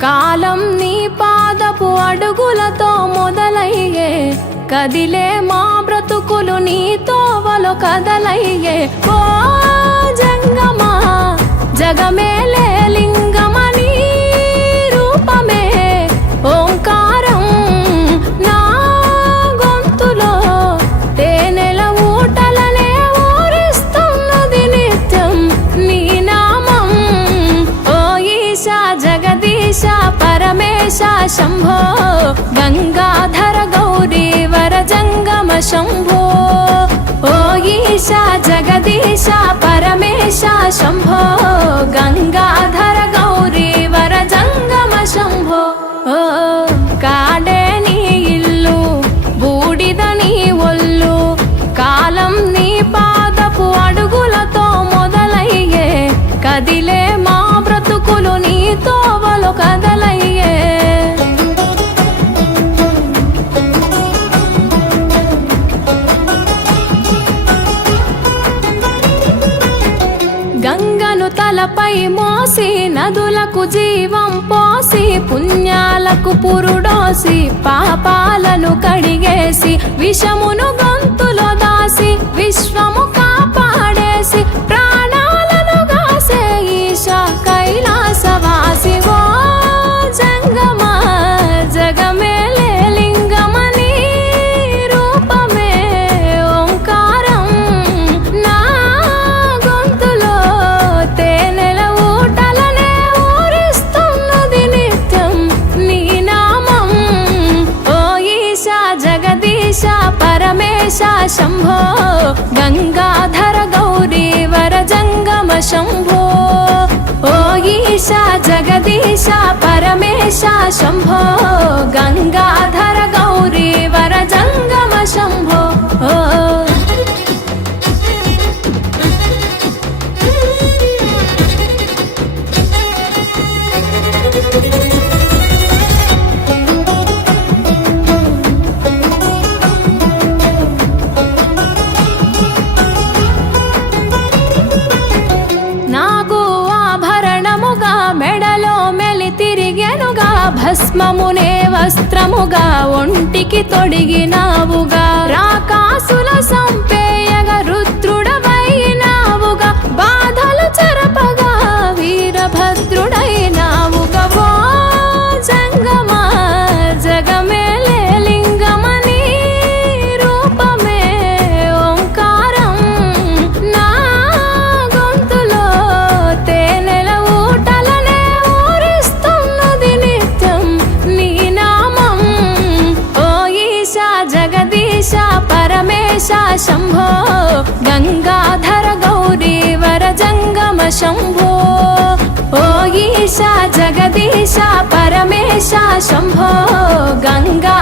కాలం నీ పాదపు అడుగులతో మొదలయ్యే. కదిలే మా బ్రతుకులు నీ తోవలో కదలయ్యే. ఓ జంగమా జగమే పరమేశ శంభో గంగాధర గౌరీ వర జంగమ శంభో ఓ ఈశా జగదీశ పరమేశ శంభో గంగను మోసి నదులకు జీవం పోసి పుణ్యాలకు పురుడోసి పాపాలను కడిగేసి విషమును मेशा शम्भो गङ्गाधर गौरीवर जङ्गम शम्भो। ओ ईशा जगदीषा परमेशा शम्भो गङ्गाधर భస్మమునే వస్త్రముగా ఒంటికి తొడిగినావుగా. రాకాసుల సంపే गङ्गाधर गौरीवर जङ्गम शम्भो। ओ ईशा जगदीशा परमेशा शम्भो। गङ्गा